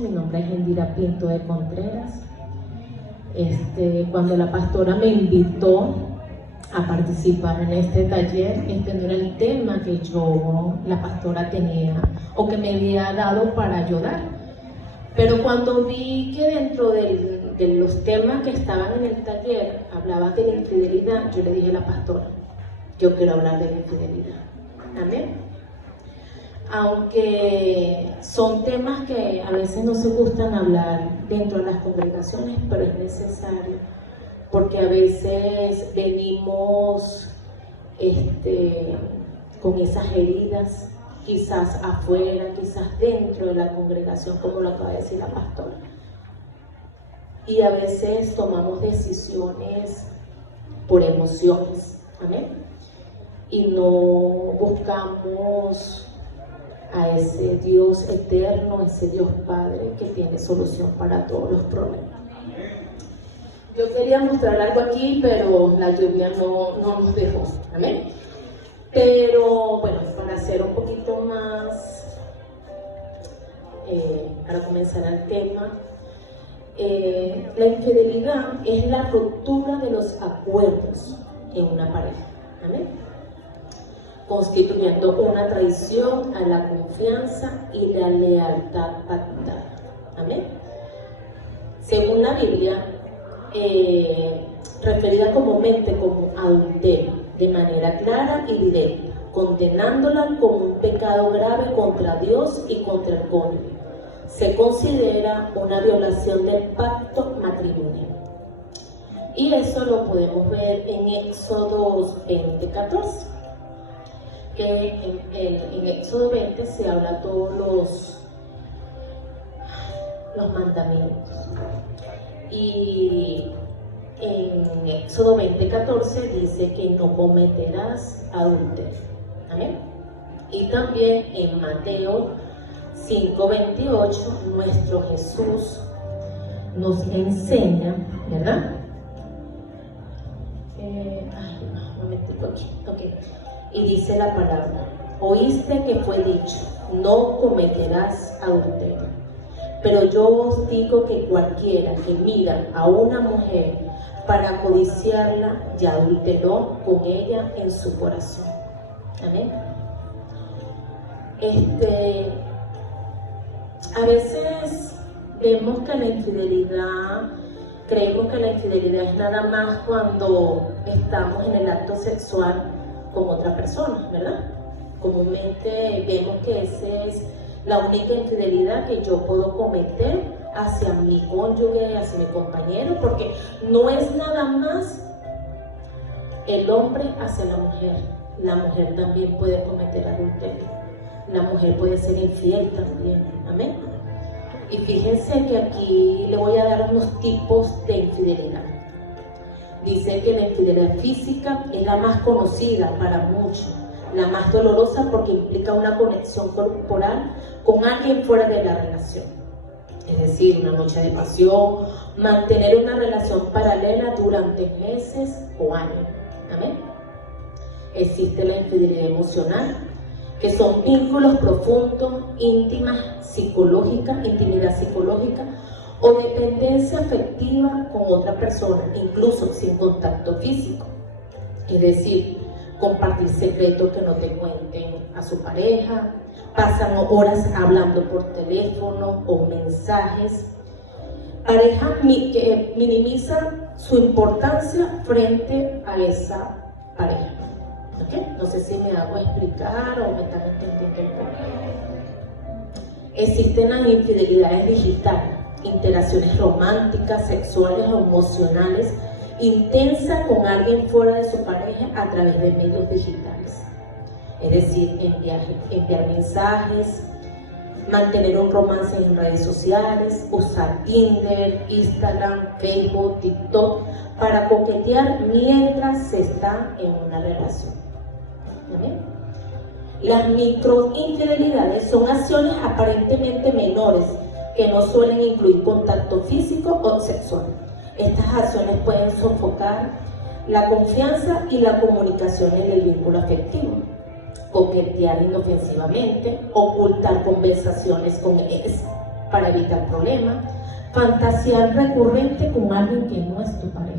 Mi nombre es Indira Pinto de Contreras. Cuando la pastora me invitó a participar en este taller, no era el tema que la pastora tenía o que me había dado para ayudar. Pero cuando vi que dentro de los temas que estaban en el taller hablaban de la infidelidad, yo le dije a la pastora, yo quiero hablar de la infidelidad. Amén. Aunque son temas que a veces no se gustan hablar dentro de las congregaciones, pero es necesario, porque a veces venimos con esas heridas, quizás afuera, quizás dentro de la congregación, como lo acaba de decir la pastora. Y a veces tomamos decisiones por emociones, amén, y no buscamos a ese Dios eterno, ese Dios Padre que tiene solución para todos los problemas. Yo quería mostrar algo aquí, pero la lluvia no nos dejó, amén. Pero bueno, para hacer un poquito más, para comenzar el tema, la infidelidad es la ruptura de los acuerdos en una pareja, amén, constituyendo una traición a la confianza y la lealtad pactada. Amén. Según la Biblia, referida comúnmente como adulterio, de manera clara y directa, condenándola como un pecado grave contra Dios y contra el cónyuge. Se considera una violación del pacto matrimonial. Y eso lo podemos ver en Éxodo 20:14. Que en Éxodo 20 se habla todos los mandamientos. Y en Éxodo 20:14 dice que no cometerás adulterio. ¿Amén? Y también en Mateo 5:28 nuestro Jesús nos enseña, ¿verdad? Un momentico aquí. Okay. Y dice la palabra, oíste que fue dicho, no cometerás adulterio. Pero yo os digo que cualquiera que mira a una mujer para codiciarla, ya adulteró con ella en su corazón. Amén. A veces vemos que la infidelidad, creemos que la infidelidad es nada más cuando estamos en el acto sexual con otra persona, ¿verdad? Comúnmente vemos que esa es la única infidelidad que yo puedo cometer hacia mi cónyuge, hacia mi compañero, porque no es nada más el hombre hacia la mujer también puede cometer adulterio, la mujer puede ser infiel también, amén. Y fíjense que aquí le voy a dar unos tipos de infidelidad. Dice que la infidelidad física es la más conocida para muchos, la más dolorosa porque implica una conexión corporal con alguien fuera de la relación. Es decir, una noche de pasión, mantener una relación paralela durante meses o años. ¿Amén? Existe la infidelidad emocional, que son vínculos profundos, intimidad psicológica, o dependencia afectiva con otra persona, incluso sin contacto físico. Es decir, compartir secretos que no te cuenten a su pareja, pasan horas hablando por teléfono o mensajes. Pareja que minimiza su importancia frente a esa pareja. ¿Okay? No sé si me hago explicar o me están entendiendo un poco. Existen las infidelidades digitales, interacciones románticas, sexuales o emocionales intensas con alguien fuera de su pareja a través de medios digitales. Es decir, enviar mensajes, mantener un romance en redes sociales, usar Tinder, Instagram, Facebook, TikTok para coquetear mientras se está en una relación. ¿Vale? Las microinfidelidades son acciones aparentemente menores que no suelen incluir contacto físico o sexual. Estas acciones pueden sofocar la confianza y la comunicación en el vínculo afectivo. Coquetear inofensivamente, ocultar conversaciones con ex, para evitar problemas, fantasear recurrente con alguien que no es tu pareja.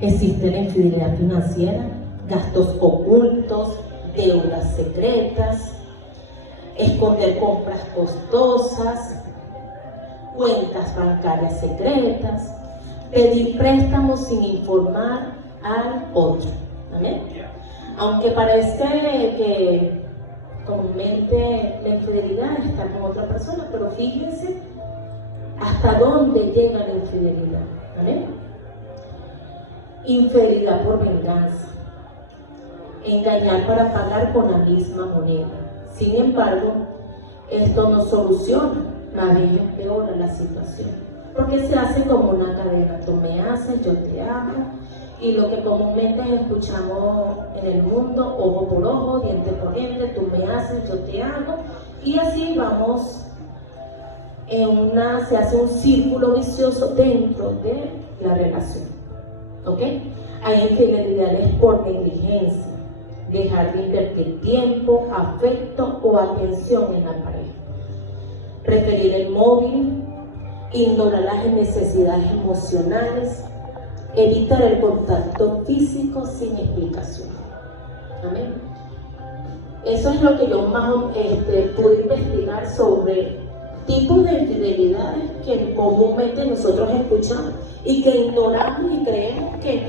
Existe la infidelidad financiera, gastos ocultos, deudas secretas, esconder compras costosas, cuentas bancarias secretas, pedir préstamos sin informar al otro. ¿Amén? Aunque parece que comúnmente la infidelidad está con otra persona, pero fíjense hasta dónde llega la infidelidad. ¿Amén? Infidelidad por venganza, engañar para pagar con la misma moneda. Sin embargo, esto no soluciona, más bien empeora la situación, porque se hace como una cadena: tú me haces, yo te hago, y lo que comúnmente escuchamos en el mundo, ojo por ojo, diente por diente, tú me haces, yo te hago, y así vamos se hace un círculo vicioso dentro de la relación. ¿Ok? Hay infidelidades por negligencia, dejar de invertir tiempo, afecto o atención en la pareja, preferir el móvil, ignorar las necesidades emocionales, evitar el contacto físico sin explicación. Amén. Eso es lo que yo más pude investigar sobre tipos de infidelidades que comúnmente nosotros escuchamos y que ignoramos y creemos que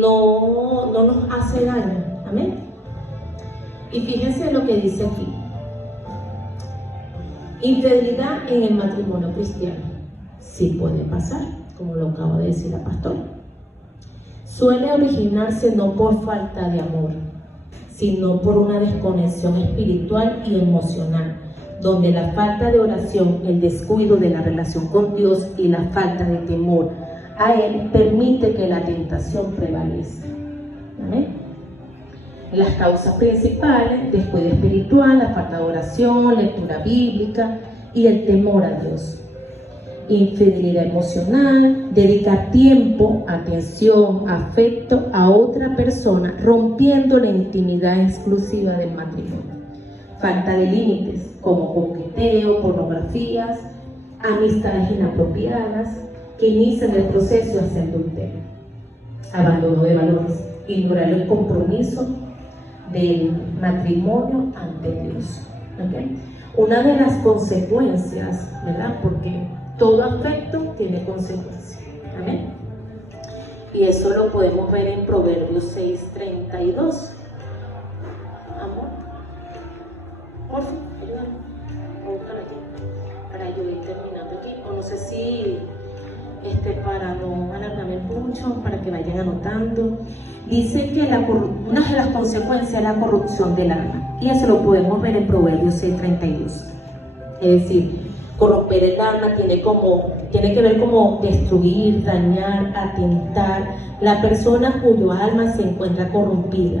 no nos hace daño. Amén. Y fíjense lo que dice aquí: infidelidad en el matrimonio cristiano. Sí puede pasar, como lo acaba de decir la pastora. Suele originarse no por falta de amor, sino por una desconexión espiritual y emocional, donde la falta de oración, el descuido de la relación con Dios y la falta de temor a Él permite que la tentación prevalezca. ¿Vale? Las causas principales: descuido espiritual, la falta de oración, lectura bíblica y el temor a Dios. Infidelidad emocional: dedicar tiempo, atención, afecto a otra persona, rompiendo la intimidad exclusiva del matrimonio. Falta de límites, como coqueteo, pornografías, amistades inapropiadas que inician el proceso hacia el adulterio. Abandono de valores: ignorar el compromiso del matrimonio ante Dios. ¿Okay? Una de las consecuencias, ¿verdad? Porque todo afecto tiene consecuencias. ¿Amén? Y eso lo podemos ver en Proverbios 6:32. Amor, por favor, ayúdame a buscar aquí para yo ir terminando aquí. O no sé si para no alargarme mucho, para que vayan anotando. Dice que una de las consecuencias es la corrupción del alma, y eso lo podemos ver en Proverbios 6:32. Es decir, corromper el alma tiene que ver como destruir, dañar, atentar. La persona cuyo alma se encuentra corrompida,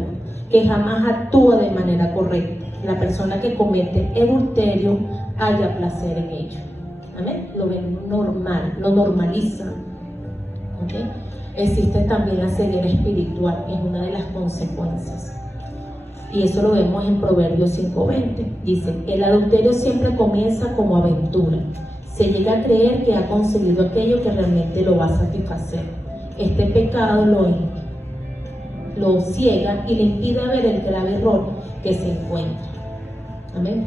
que jamás actúa de manera correcta. La persona que comete adulterio halla placer en ello. Amén. Lo ven normal, lo normalizan. ¿Okay? Existe también la ceguera espiritual, que es una de las consecuencias. Y eso lo vemos en Proverbios 5:20. Dice: el adulterio siempre comienza como aventura. Se llega a creer que ha conseguido aquello que realmente lo va a satisfacer. Este pecado lo ciega y le impide ver el grave error que se encuentra. Amén.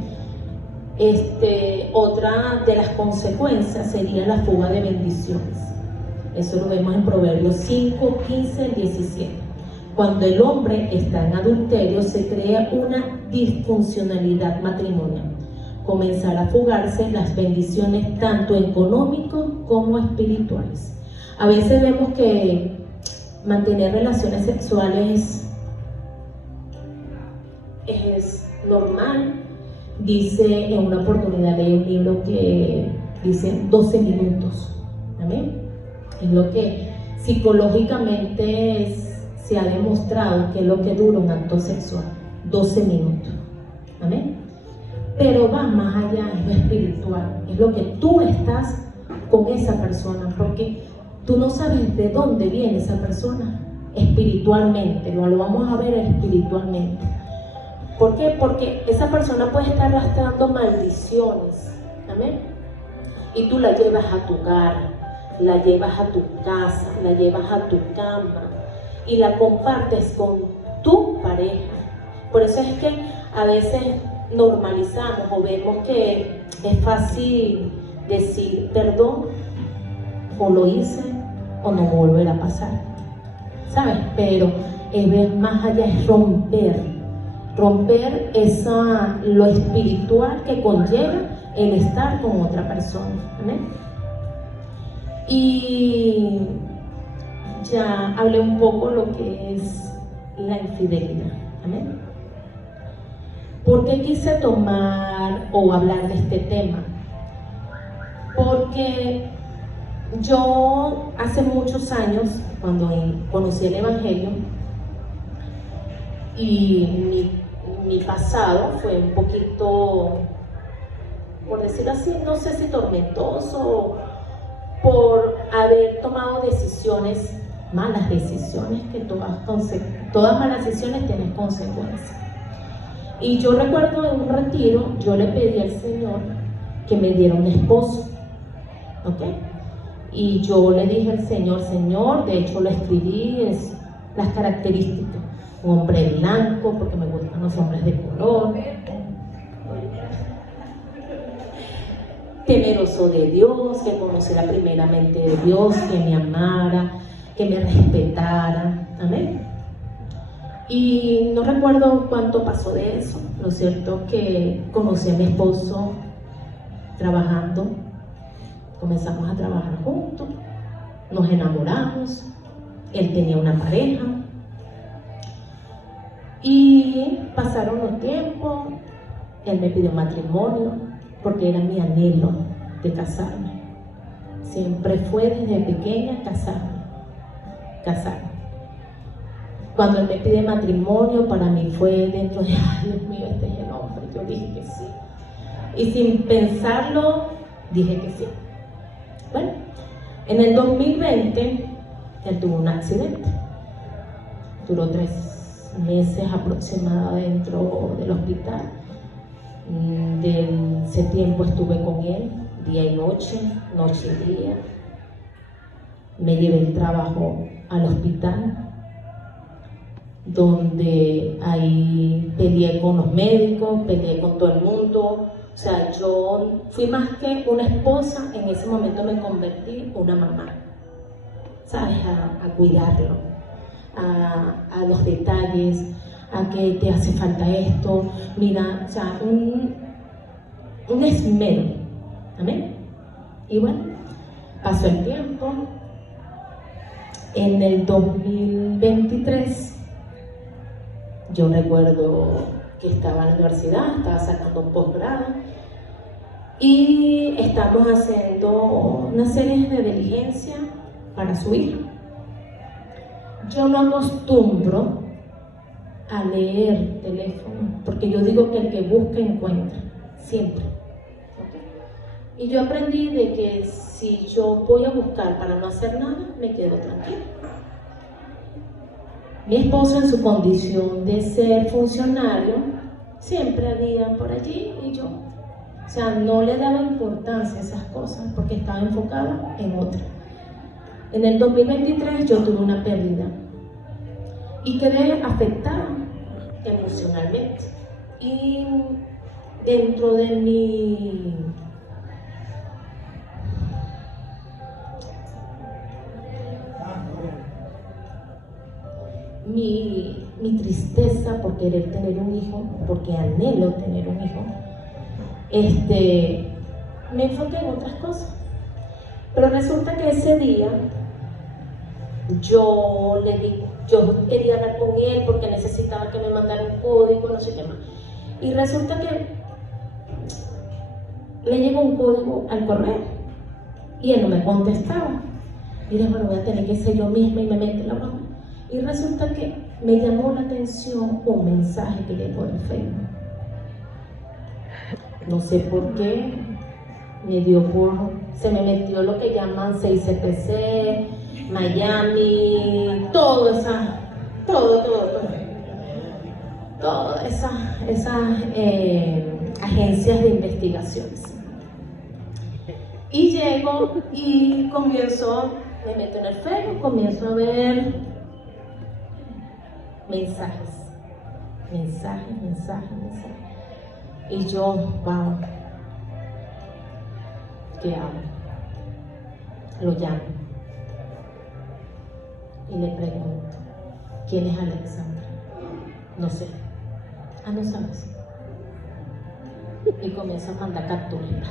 Otra de las consecuencias sería la fuga de bendiciones. Eso lo vemos en Proverbios 5:15-17. Cuando el hombre está en adulterio, se crea una disfuncionalidad matrimonial. Comenzará a fugarse las bendiciones tanto económicas como espirituales. A veces vemos que mantener relaciones sexuales es normal. Dice, en una oportunidad leí un libro que dice 12 minutos. Amén. Es lo que psicológicamente se ha demostrado que es lo que dura un acto sexual: 12 minutos. Amén. Pero va más allá, es lo espiritual, es lo que tú estás con esa persona, porque tú no sabes de dónde viene esa persona espiritualmente. Lo vamos a ver espiritualmente. ¿Por qué? Porque esa persona puede estar arrastrando maldiciones Amén. Y tú la llevas a tu hogar, la llevas a tu casa, la llevas a tu cama y la compartes con tu pareja. Por eso es que a veces normalizamos o vemos que es fácil decir perdón, o lo hice o no volverá a pasar, ¿sabes? Pero es más allá, es romper lo espiritual que conlleva el estar con otra persona. ¿Amén? Y ya hablé un poco lo que es la infidelidad. Amén. ¿Por qué quise tomar o hablar de este tema? Porque yo hace muchos años, cuando conocí el Evangelio, y mi pasado fue un poquito, por decirlo así, no sé si tormentoso, por haber tomado decisiones, malas decisiones, que todas malas decisiones tienen consecuencias. Y yo recuerdo en un retiro, yo le pedí al Señor que me diera un esposo, ¿ok? Y yo le dije al Señor, de hecho lo escribí, es las características: un hombre blanco, porque me gustan los hombres de color, temeroso de Dios, que conociera primeramente de Dios, que me amara, que me respetara. Amén. Y no recuerdo cuánto pasó de eso. Lo cierto que conocí a mi esposo trabajando, comenzamos a trabajar juntos, nos enamoramos, él tenía una pareja y pasaron los tiempos, él me pidió matrimonio porque era mi anhelo de casarme. Siempre fue desde pequeña casarme. Cuando él me pide matrimonio, para mí fue dentro de, ay Dios mío, este es el hombre. Yo dije que sí. Y sin pensarlo, dije que sí. Bueno, en el 2020, él tuvo un accidente. Duró 3 meses aproximadamente dentro del hospital. De ese tiempo estuve con él, día y noche, noche y día. Me llevé el trabajo al hospital, donde ahí peleé con los médicos, peleé con todo el mundo. O sea, yo fui más que una esposa, en ese momento me convertí en una mamá, ¿sabes? A cuidarlo, a los detalles, a que te hace falta esto, mira, o sea, un esmero. Amén. Y bueno, pasó el tiempo. En el 2023, yo recuerdo que estaba en la universidad, estaba sacando un posgrado y estamos haciendo una serie de diligencia para su hija. Yo no acostumbro a leer teléfono, porque yo digo que el que busca encuentra, siempre. Y yo aprendí de que si yo voy a buscar para no hacer nada, me quedo tranquila. Mi esposo, en su condición de ser funcionario, siempre había por allí y yo, o sea, no le daba importancia a esas cosas porque estaba enfocada en otra. En el 2023 yo tuve una pérdida y quedé afectada emocionalmente. Y dentro de mi tristeza por querer tener un hijo, porque anhelo tener un hijo, me enfoqué en otras cosas. Pero resulta que ese día yo quería hablar con él porque necesitaba que me mandara un código, no sé qué más. Y resulta que le llegó un código al correo y él no me contestaba. Y dije, bueno, voy a tener que ser yo misma y me metí la mano. Y resulta que me llamó la atención un mensaje que llegó en Facebook. No sé por qué, se me metió lo que llaman 6CPC, Miami, todas esas agencias de investigaciones. Y llego y me meto en el Facebook, comienzo a ver mensajes. Y yo, wow, ¿qué hago? Lo llamo y le pregunto, ¿quién es Alexandra? No sé. Ah, no sabes. Y comienzo a mandar capturas.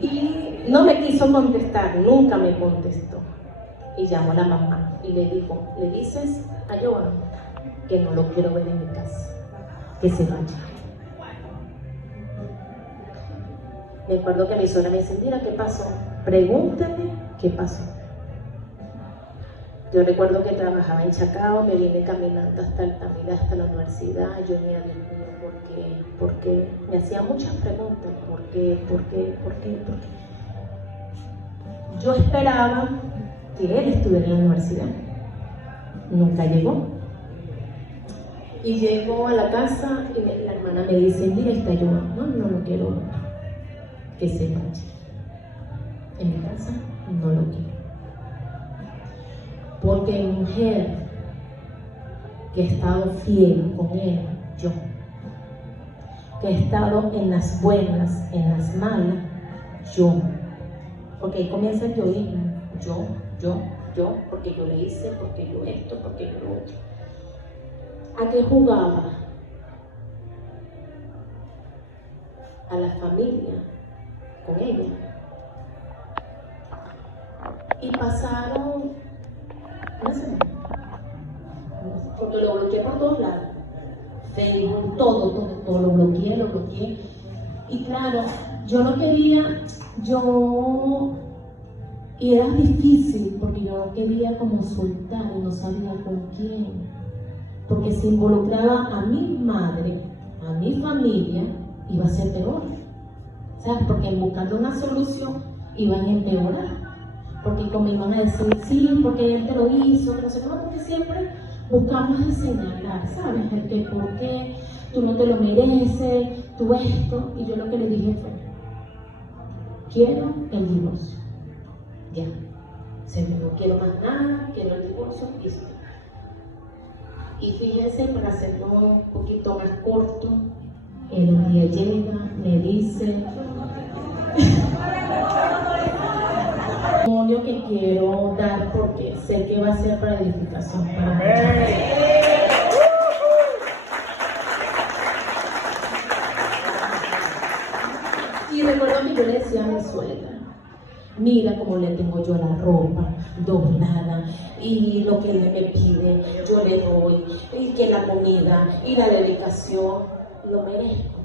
Y no me quiso contestar, nunca me contestó. Y llamó a la mamá y le dijo, le dices a Joan que no lo quiero ver en mi casa, que se vaya. Me acuerdo que mi suegra me dice, mira, ¿qué pasó? Pregúntale qué pasó. Yo recuerdo que trabajaba en Chacao, me vine caminando hasta Altamira, hasta la universidad. Yo me dije, ¿por qué? Me hacía muchas preguntas, ¿por qué? Yo esperaba que él estuviera en la universidad. Nunca llegó. Y llegó a la casa y la hermana me dice, mira, está yo, no lo quiero ver, que se vaya. En mi casa no lo quiero. Porque mujer que he estado fiel con él, yo, que he estado en las buenas, en las malas, yo, porque ahí comienza el yoísmo, yo, porque yo le hice, porque yo esto, porque yo lo otro. ¿A qué jugaba? A la familia, con ella. Y pasaron una semana, porque lo bloqueé por todos lados. Facebook, todo lo bloqueé. Y claro, yo no quería, y era difícil porque yo no quería como soltar y no sabía con quién. Porque si involucraba a mi madre, a mi familia, iba a ser peor. ¿Sabes? Porque buscando una solución iban a empeorar. Porque como iban a decir, sí, porque él te lo hizo, que no sé cómo, porque siempre buscamos señalar, ¿sabes? El que por qué, tú no te lo mereces, tú esto. Y yo lo que le dije fue, quiero el divorcio. Ya. No quiero más nada, quiero el divorcio, listo. Y fíjense, para hacerlo un poquito más corto, el día llega, me dice testimonio que quiero dar porque sé que va a ser para edificación para muchos. Y recuerdo que yo le decía a mi suegra, mira cómo le tengo yo la ropa doblada y lo que él me pide, yo le doy, y que la comida y la dedicación, ¿lo merezco?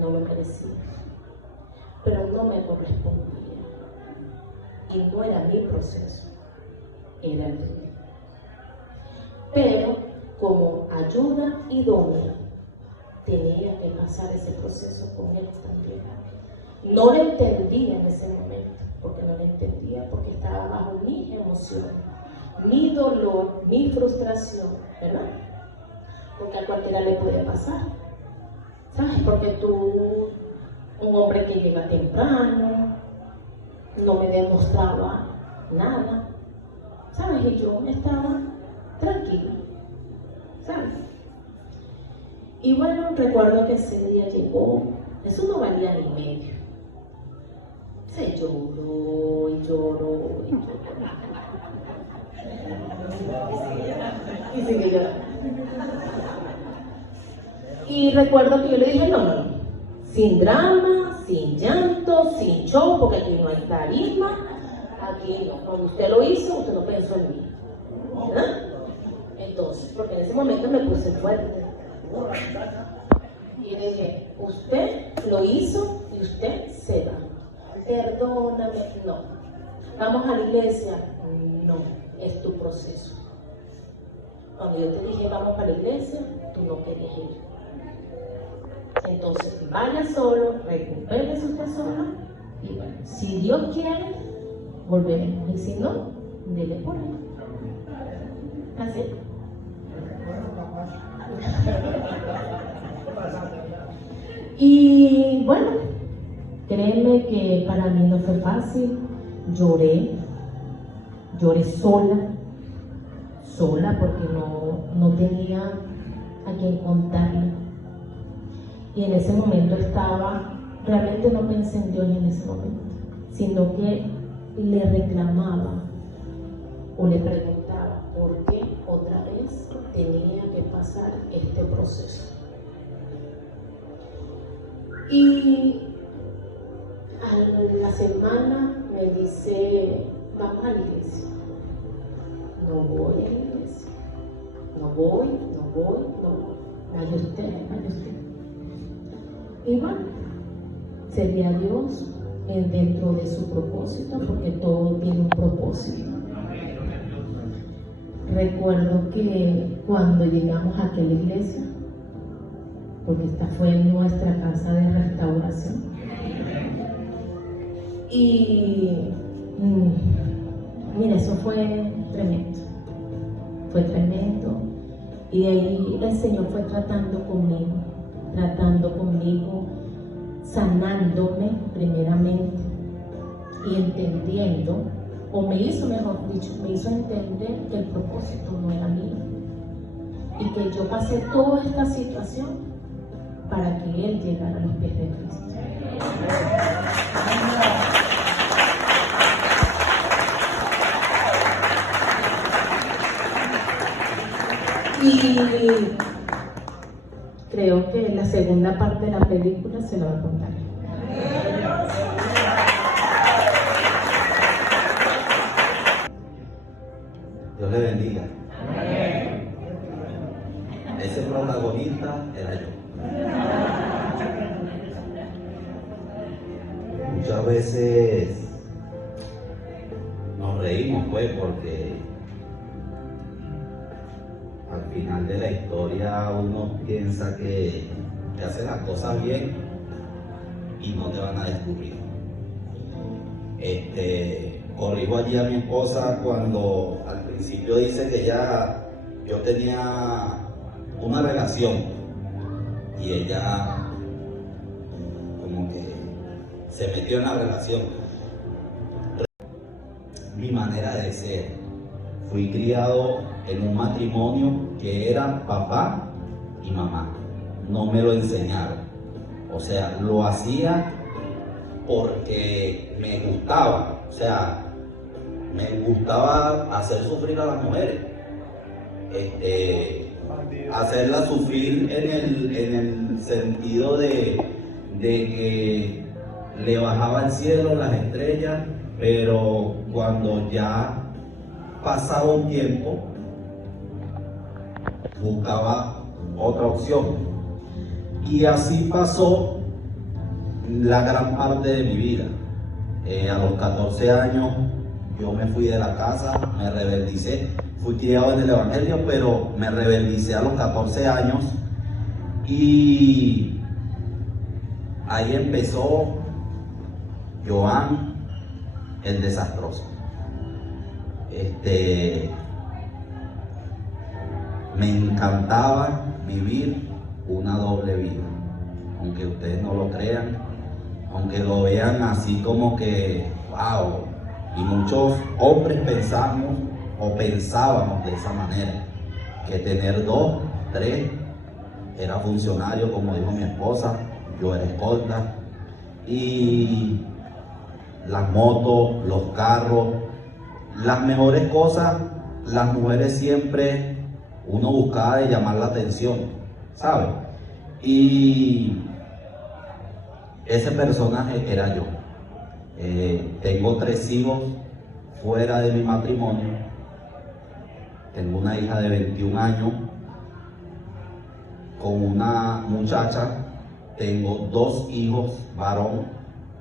No lo merecía, pero no me correspondía y no era mi proceso, era el de él. Pero como ayuda idónea, tenía que pasar ese proceso con él también. No lo entendía en ese momento, porque no lo entendía, porque estaba bajo mi emoción, mi dolor, mi frustración, ¿verdad? Porque a cualquiera le puede pasar, ¿sabes? Porque tú, un hombre que llega temprano, no me demostraba nada, ¿sabes? Y yo estaba tranquila, ¿sabes? Y bueno, recuerdo que ese día llegó, eso no valía ni medio. Se lloró y lloró. Y sigue llorando. Y recuerdo que yo le dije, no, sin drama, sin llanto, sin show, porque aquí no hay carisma, aquí no. Cuando usted lo hizo, usted no pensó en mí, ¿verdad? Entonces, porque en ese momento me puse fuerte. Y le dije, usted lo hizo y usted se va. Perdóname, no. Vamos a la iglesia, no, es tu proceso. Cuando yo te dije vamos a la iglesia, tú no querías ir. Entonces vaya solo, recupérese usted sola y bueno, si Dios quiere, volveremos. Y si no, dele por ahí. Así. Y bueno, créeme que para mí no fue fácil. Lloré sola porque no tenía a quien contarle. Y en ese momento realmente no pensé en Dios en ese momento, sino que le reclamaba o le preguntaba por qué otra vez tenía que pasar este proceso. Y a la semana me dice, vamos a la iglesia. No voy a la iglesia. No voy. Vaya usted. Y bueno, sería Dios dentro de su propósito, porque todo tiene un propósito. Recuerdo que cuando llegamos a aquella iglesia, porque esta fue nuestra casa de restauración, y mira, eso fue tremendo, y ahí el Señor fue tratando conmigo, sanándome primeramente y entendiendo, o me hizo entender que el propósito no era mío y que yo pasé toda esta situación para que Él llegara a los pies de Cristo. Y creo que la segunda parte de la película se la va a contar. Dios le bendiga. Ese protagonista era yo. Muchas veces nos reímos pues porque al final de la historia uno piensa que hace las cosas bien y no te van a descubrir. Corrijo allí a mi esposa cuando al principio dice que yo tenía una relación y ella como que se metió en la relación. Mi manera de ser. Fui criado en un matrimonio que era papá y mamá. No me lo enseñaron. O sea, lo hacía porque me gustaba. O sea, me gustaba hacer sufrir a las mujeres. Hacerlas sufrir en el sentido de que le bajaba al cielo las estrellas, pero cuando ya pasaba un tiempo, buscaba otra opción. Y así pasó la gran parte de mi vida. A los 14 años yo me fui de la casa, me rebeldicé. Fui criado en el Evangelio, pero me rebeldicé a los 14 años. Y ahí empezó Joan el desastroso. Me encantaba vivir una doble vida, aunque ustedes no lo crean, aunque lo vean así como que wow, y muchos hombres pensábamos de esa manera, que tener 2, 3, era funcionario, como dijo mi esposa, yo era escolta, y las motos, los carros, las mejores cosas, las mujeres siempre uno buscaba de llamar la atención, ¿sabes? Y ese personaje era yo. Tengo 3 hijos fuera de mi matrimonio. Tengo una hija de 21 años con una muchacha. Tengo 2 hijos varón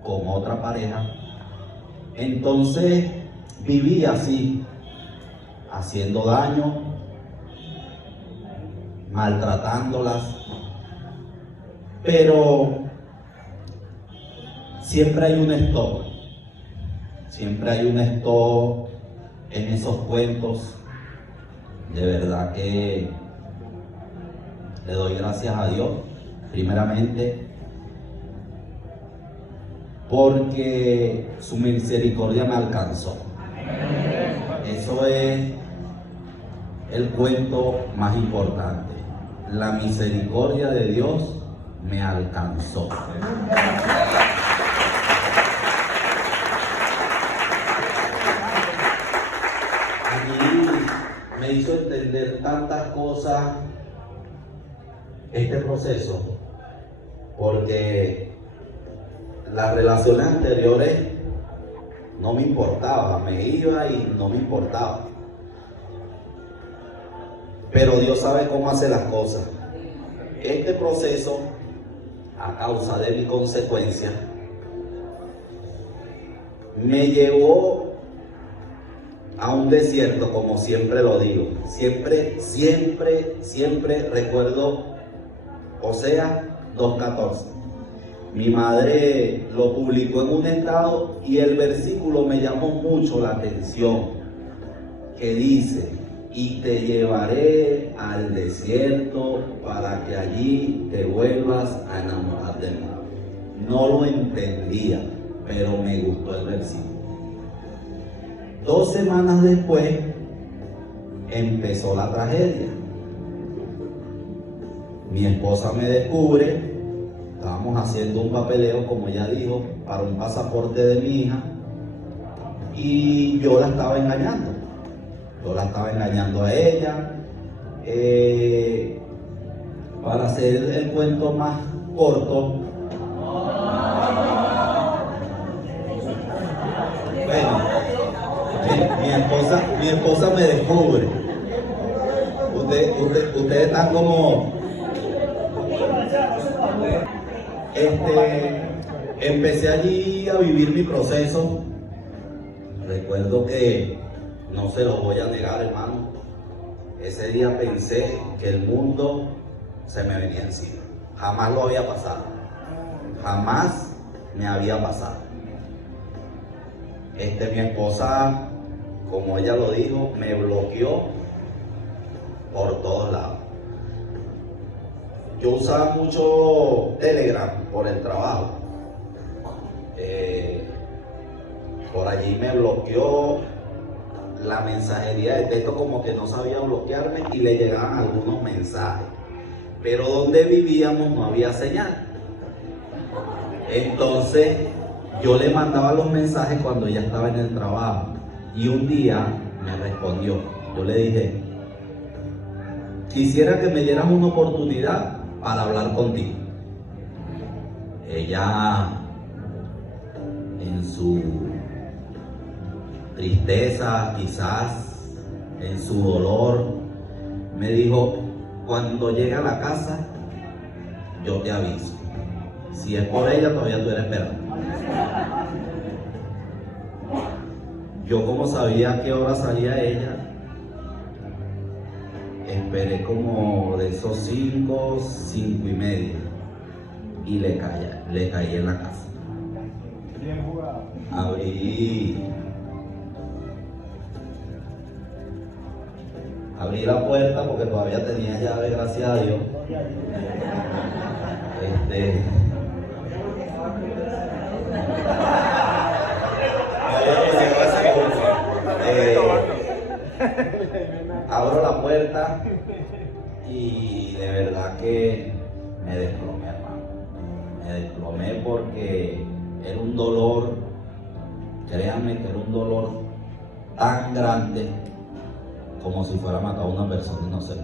con otra pareja. Entonces viví así, haciendo daño, maltratándolas, pero siempre hay un stop en esos cuentos. De verdad que le doy gracias a Dios, primeramente, porque su misericordia me alcanzó. Eso es el cuento más importante. La misericordia de Dios me alcanzó. Me hizo entender tantas cosas este proceso, porque las relaciones anteriores no me importaba, me iba y no me importaba. Pero Dios sabe cómo hace las cosas. Este proceso, a causa de mi consecuencia, me llevó a un desierto, como siempre lo digo. Siempre recuerdo Oseas 2:14. Mi madre lo publicó en un estado y el versículo me llamó mucho la atención, que dice: y te llevaré al desierto para que allí te vuelvas a enamorar de mí. No lo entendía, pero me gustó el versículo. 2 semanas después empezó la tragedia. Mi esposa me descubre, estábamos haciendo un papeleo, como ella dijo, para un pasaporte de mi hija, y yo la estaba engañando. Yo la estaba engañando a ella. Para hacer el cuento más corto, bueno, mi esposa me descubre. Ustedes están como... Empecé allí a vivir mi proceso. Recuerdo que, no se lo voy a negar, hermano, ese día pensé que el mundo se me venía encima. Jamás lo había pasado. Jamás me había pasado. Mi esposa, como ella lo dijo, me bloqueó por todos lados. Yo usaba mucho Telegram por el trabajo. Por allí me bloqueó. La mensajería de texto como que no sabía bloquearme y le llegaban algunos mensajes. Pero donde vivíamos no había señal. Entonces yo le mandaba los mensajes cuando ella estaba en el trabajo. Y un día me respondió. Yo le dije: quisiera que me dieras una oportunidad para hablar contigo. Ella, en su tristeza, quizás en su dolor, me dijo: cuando llegue a la casa, yo te aviso. Si es por ella, todavía tú eres esperando. Yo, como sabía a qué hora salía ella, esperé como de esos 5:30 y le caí en la casa. Bien jugado. Abrí la puerta porque todavía tenía llave, gracias a Dios. Abro la puerta y de verdad que me desplomé, hermano. Me desplomé porque era un dolor, créanme que era un dolor tan grande como si fuera a matar a una persona inocente.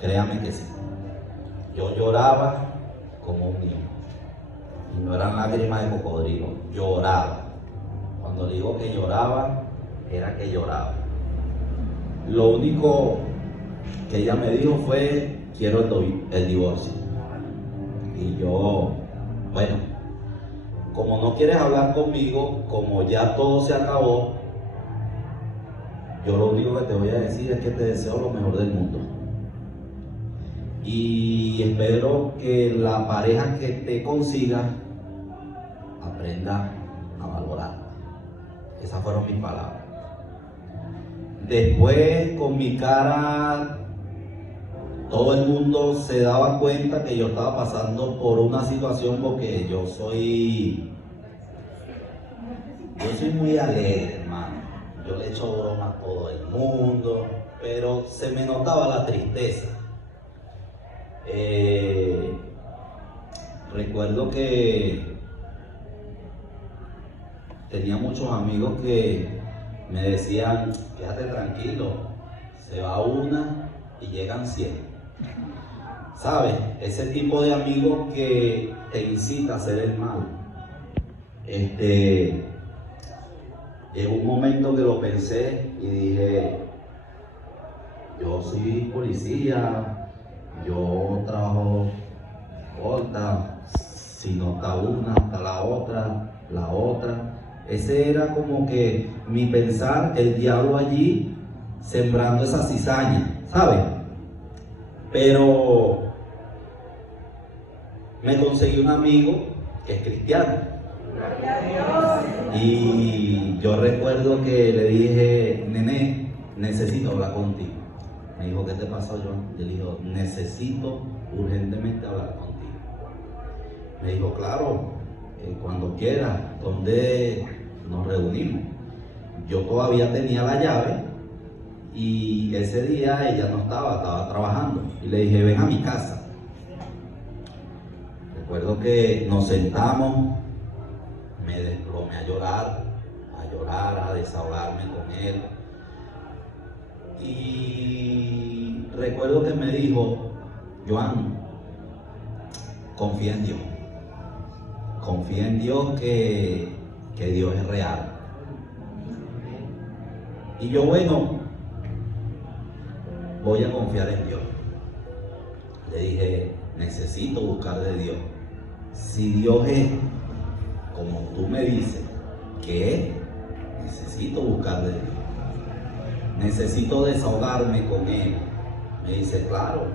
Créanme que sí. Yo lloraba como un niño. Y no eran lágrimas de cocodrilo, lloraba. Cuando digo que lloraba, era que lloraba. Lo único que ella me dijo fue: quiero el divorcio. Y yo, bueno, como no quieres hablar conmigo, como ya todo se acabó, yo lo único que te voy a decir es que te deseo lo mejor del mundo. Y espero que la pareja que te consiga aprenda a valorar. Esas fueron mis palabras. Después, con mi cara, todo el mundo se daba cuenta que yo estaba pasando por una situación porque yo soy muy alegre, hermano. Yo le echo broma a todo el mundo, pero se me notaba la tristeza. Recuerdo que tenía muchos amigos que me decían, quédate tranquilo, se va una y llegan 100. ¿Sabes? Ese tipo de amigos que te incita a hacer el mal. Llegó un momento que lo pensé y dije, yo soy policía, yo trabajo corta, si no está una, está la otra. Ese era como que mi pensar, el diablo allí sembrando esa cizaña, ¿sabes? Pero me conseguí un amigo que es cristiano. Y yo recuerdo que le dije, nene, necesito hablar contigo. Me dijo, ¿qué te pasó, Joan? Yo le dije, necesito urgentemente hablar contigo. Me dijo, claro, cuando quieras, ¿dónde nos reunimos? Yo todavía tenía la llave y ese día ella no estaba trabajando. Y le dije, ven a mi casa. Recuerdo que nos sentamos, me desplomé a llorar, a desahogarme con él. Y recuerdo que me dijo, Joan, confía en Dios. Confía en Dios que Dios es real. Y yo, bueno, voy a confiar en Dios. Le dije, necesito buscar de Dios. Si Dios es como tú me dices que es, necesito buscar de Dios. Necesito desahogarme con Él. Me dice, claro,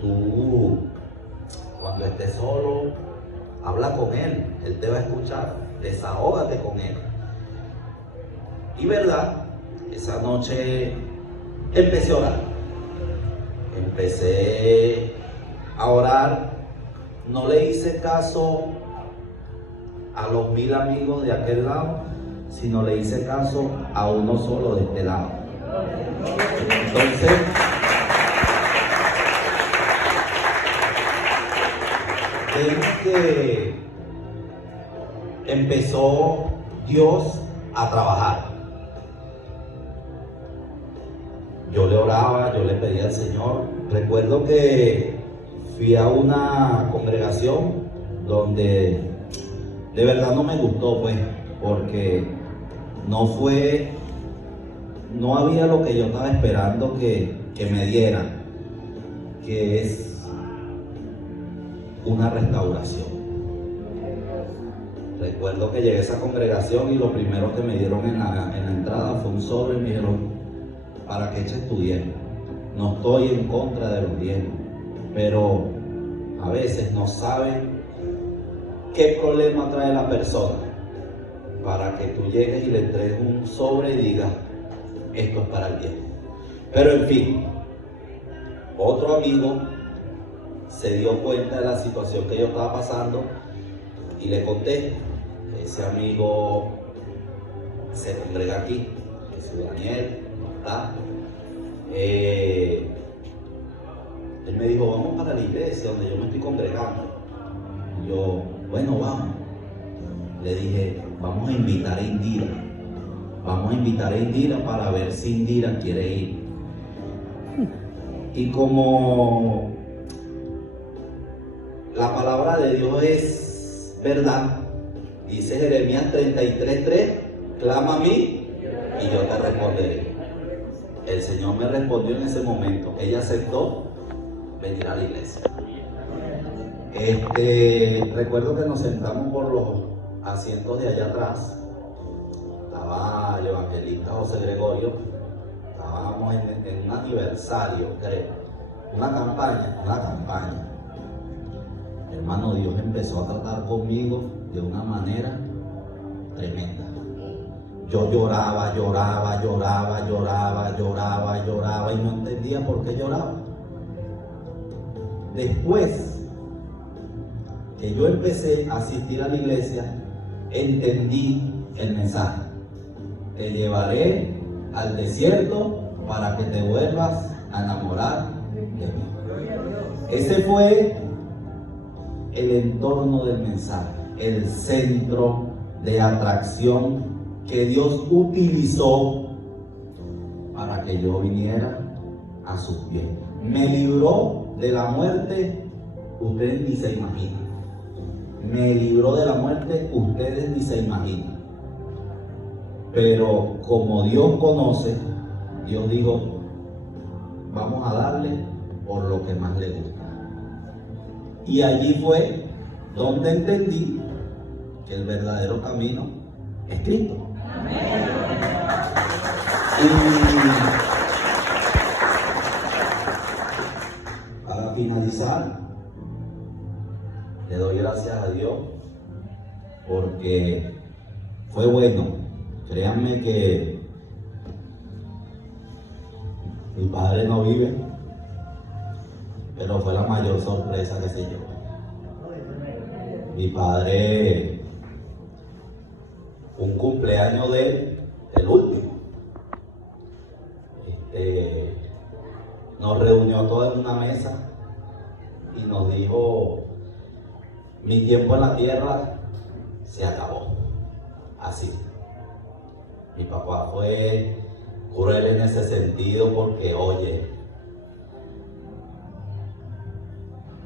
tú cuando estés solo, habla con Él, Él te va a escuchar, desahógate con Él. Y verdad, esa noche empecé a orar. Empecé a orar, no le hice caso a los 1000 amigos de aquel lado, sino le hice caso a uno solo de este lado. Entonces, vemos que empezó Dios a trabajar. Yo le oraba, yo le pedía al Señor. Recuerdo que fui a una congregación donde de verdad no me gustó, pues, porque no había lo que yo estaba esperando que me dieran, que es una restauración. Recuerdo que llegué a esa congregación y lo primero que me dieron en la entrada fue un sobre y me dijeron, para que eches tu diezmo. No estoy en contra de los diezmos, pero a veces no saben qué problema trae la persona para que tú llegues y le entregues un sobre y digas, esto es para el diezmo. Pero en fin, otro amigo se dio cuenta de la situación que yo estaba pasando y le conté. Ese amigo se congrega aquí, Jesús Daniel, ¿verdad? Él me dijo, vamos para la iglesia donde yo me estoy congregando. Y yo, bueno, vamos. Le dije, vamos a invitar a Indira. Vamos a invitar a Indira para ver si Indira quiere ir. Y como la palabra de Dios es verdad, dice Jeremías 33:3, clama a mí y yo te responderé. El Señor me respondió en ese momento. Ella aceptó venir a la iglesia. Recuerdo que nos sentamos por los asientos de allá atrás. Estaba el evangelista José Gregorio. Estábamos en un aniversario, creo. Una campaña. Hermano, Dios empezó a tratar conmigo de una manera tremenda. Yo lloraba y no entendía por qué lloraba. Después que yo empecé a asistir a la iglesia, entendí el mensaje. Te llevaré al desierto para que te vuelvas a enamorar de mí. Ese fue el entorno del mensaje, el centro de atracción que Dios utilizó para que yo viniera a sus pies. Me libró de la muerte, ustedes ni se imaginan. Me libró de la muerte, ustedes ni se imaginan. Pero como Dios conoce, Dios dijo, vamos a darle por lo que más le gusta. Y allí fue donde entendí que el verdadero camino es Cristo. Y para finalizar, le doy gracias a Dios porque fue bueno. Créanme que mi padre no vive, pero fue la mayor sorpresa que se llevó. Mi padre, un cumpleaños de él, el último, nos reunió a todos en una mesa y nos dijo, mi tiempo en la tierra se acabó. Así. Mi papá fue cruel en ese sentido porque, oye,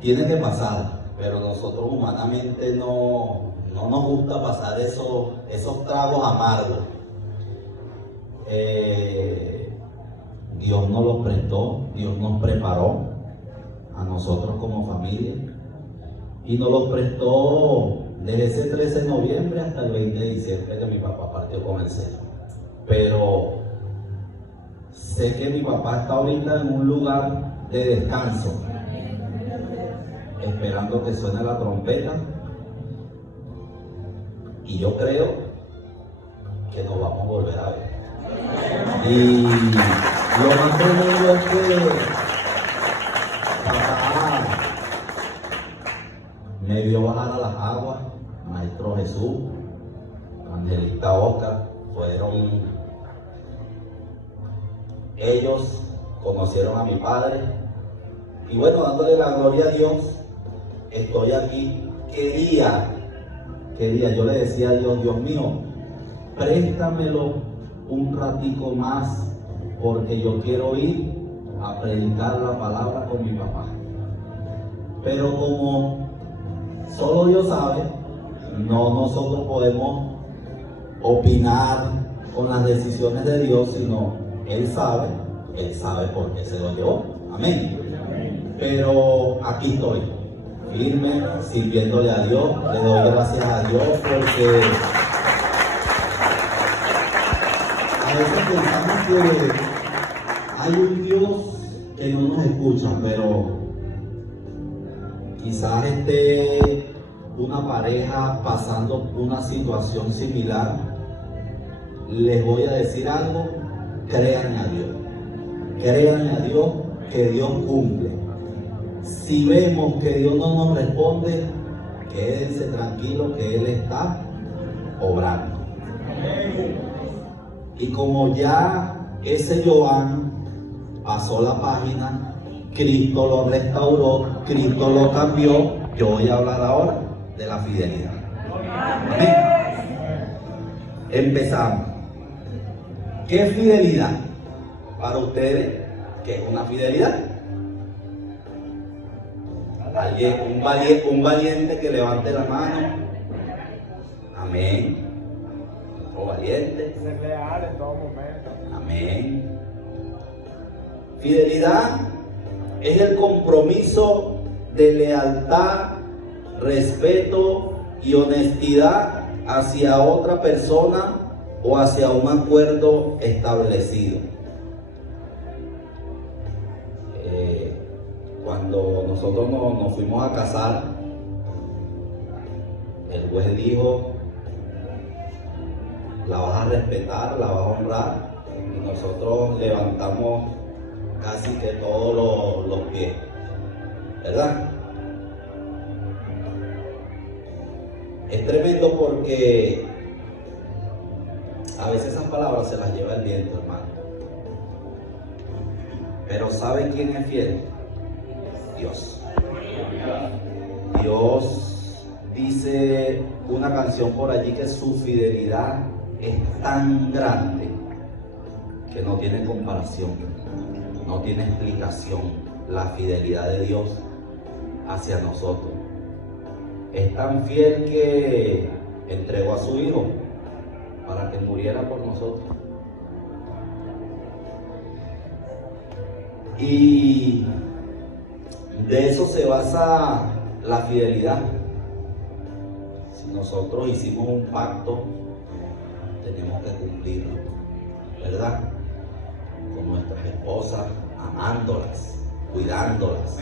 tiene que pasar, pero nosotros humanamente no nos gusta pasar esos tragos amargos. Dios nos los prestó, Dios nos preparó a nosotros como familia y nos los prestó desde ese 13 de noviembre hasta el 20 de diciembre que mi papá partió con el cielo. Pero sé que mi papá está ahorita en un lugar de descanso, esperando que suene la trompeta, y yo creo que nos vamos a volver a ver. Y lo más tremendo es que papá me vio bajar a las aguas, Maestro Jesús, Angelita Oscar, ellos conocieron a mi padre, y bueno, dándole la gloria a Dios, estoy aquí. Quería, yo le decía a Dios, Dios mío, préstamelo un ratico más, porque yo quiero ir a predicar la palabra con mi papá. Pero como solo Dios sabe, no nosotros podemos opinar con las decisiones de Dios, sino Él sabe por qué se lo llevó. Amén. Pero aquí estoy, firme, sirviéndole a Dios. Le doy gracias a Dios porque a veces pensamos que hay un Dios que no nos escucha, pero quizás esté una pareja pasando una situación similar. Les voy a decir algo, créanle a Dios que Dios cumple. Si vemos que Dios no nos responde, quédense tranquilos que Él está obrando. Y como ya ese Joan pasó la página, Cristo lo restauró, Cristo lo cambió, yo voy a hablar ahora de la fidelidad. Amén. Empezamos. ¿Qué es fidelidad? Para ustedes, ¿qué es una fidelidad? Un valiente que levante la mano. Amén. Otro valiente. Ser leal en todo momento. Amén. Fidelidad es el compromiso de lealtad, respeto y honestidad hacia otra persona o hacia un acuerdo establecido. Cuando nosotros nos fuimos a casar, el juez dijo, la vas a respetar, la vas a honrar, y nosotros levantamos casi que todos los pies, ¿verdad? Es tremendo porque a veces esas palabras se las lleva el viento, hermano. Pero ¿sabe quién es fiel? Dios. Dios dice una canción por allí que su fidelidad es tan grande que no tiene comparación, no tiene explicación. La fidelidad de Dios hacia nosotros es tan fiel que entregó a su Hijo para que muriera por nosotros. Y de eso se basa la fidelidad. Si nosotros hicimos un pacto, tenemos que cumplirlo, ¿verdad? Con nuestras esposas, amándolas, cuidándolas.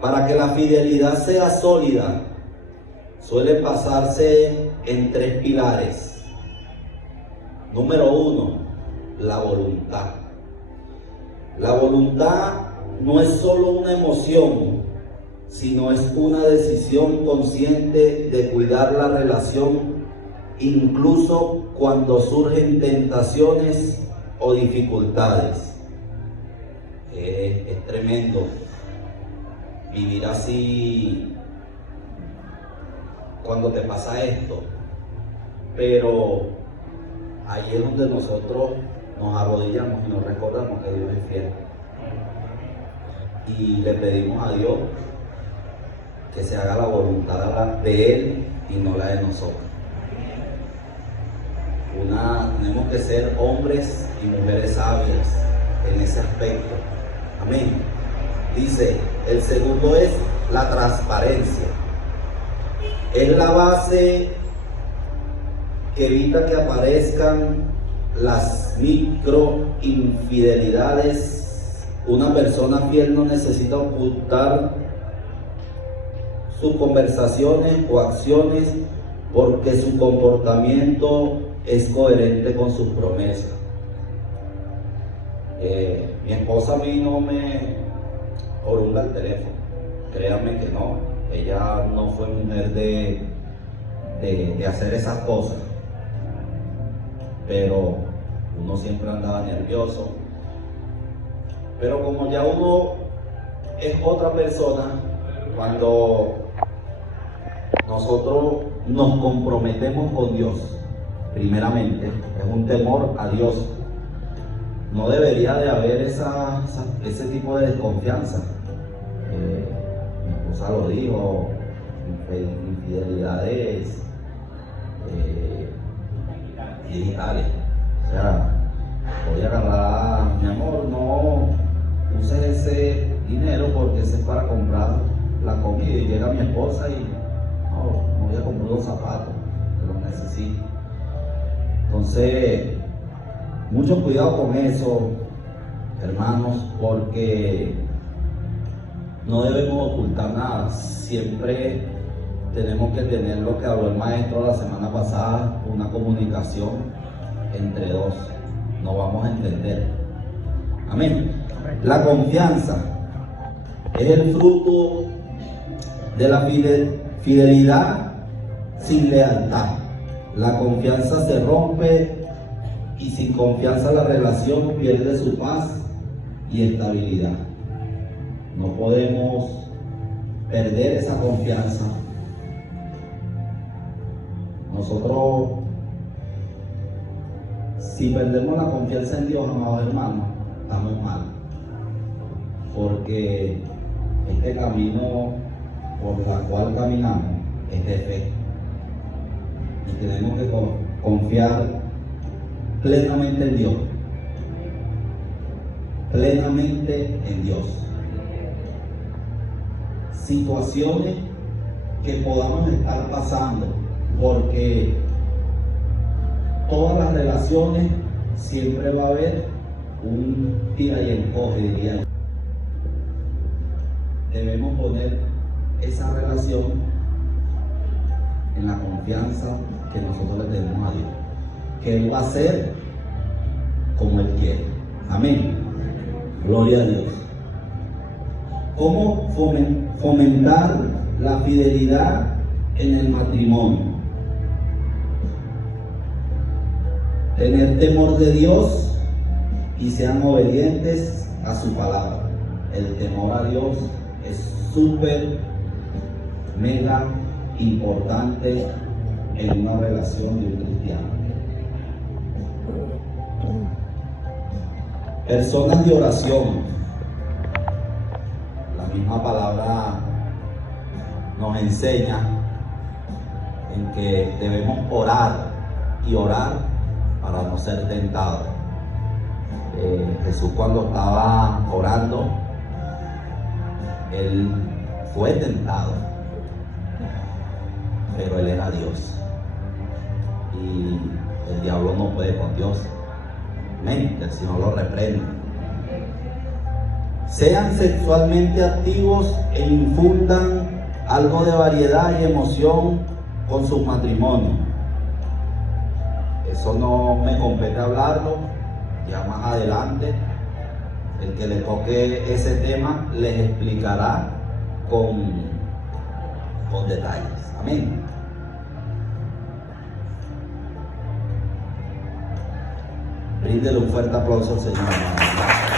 Para que la fidelidad sea sólida, suele basarse en 3 pilares. Número 1, la voluntad. La voluntad no es solo una emoción, sino es una decisión consciente de cuidar la relación, incluso cuando surgen tentaciones o dificultades. Es tremendo vivir así cuando te pasa esto, pero ahí es donde nosotros nos arrodillamos y nos recordamos que Dios es fiel y le pedimos a Dios que se haga la voluntad de Él y no la de nosotros. Tenemos que ser hombres y mujeres sabias en ese aspecto. Amén. Dice, el segundo es la transparencia. Es la base que evita que aparezcan las micro infidelidades. Una persona fiel no necesita ocultar sus conversaciones o acciones porque su comportamiento es coherente con sus promesas. Mi esposa a mí no me orunga el teléfono, créanme que no. Ella no fue mujer de hacer esas cosas, pero uno siempre andaba nervioso. Pero como ya uno es otra persona, cuando nosotros nos comprometemos con Dios, primeramente, es un temor a Dios. No debería de haber ese tipo de desconfianza. Mi esposa lo dijo, infidelidades digitales. O sea, voy a agarrar, mi amor, no uses ese dinero porque ese es para comprar la comida, y llega mi esposa y no voy a comprar los zapatos, que los necesito. Entonces, mucho cuidado con eso, hermanos, porque no debemos ocultar nada. Siempre tenemos que tener lo que habló el maestro la semana pasada, una comunicación entre dos. No vamos a entender. Amén. La confianza es el fruto de la fidelidad sin lealtad. La confianza se rompe y sin confianza la relación pierde su paz y estabilidad. No podemos perder esa confianza. Nosotros, si perdemos la confianza en Dios, amados hermanos, estamos mal. Porque este camino por el cual caminamos es de fe. Y tenemos que confiar plenamente en Dios. Plenamente en Dios. Situaciones que podamos estar pasando, porque todas las relaciones siempre va a haber un tira y encoge, diría yo. Debemos poner esa relación en la confianza que nosotros le tenemos a Dios, que Él va a hacer como Él quiere. Amén. Gloria a Dios. ¿Cómo fomentar la fidelidad en el matrimonio? Tener temor de Dios y sean obedientes a su palabra. El temor a Dios es súper, mega importante en una relación de un cristiano. Personas de oración. La misma palabra nos enseña en que debemos orar y orar para no ser tentados. Jesús, cuando estaba orando, Él fue tentado, pero Él era Dios y el diablo no puede con Dios. Amén. Que el Señor lo reprende. Sean sexualmente activos e infundan algo de variedad y emoción con sus matrimonios. Eso no me compete hablarlo. Ya más adelante, el que le toque ese tema les explicará con detalles. Amén. Bríndele un fuerte aplauso al Señor.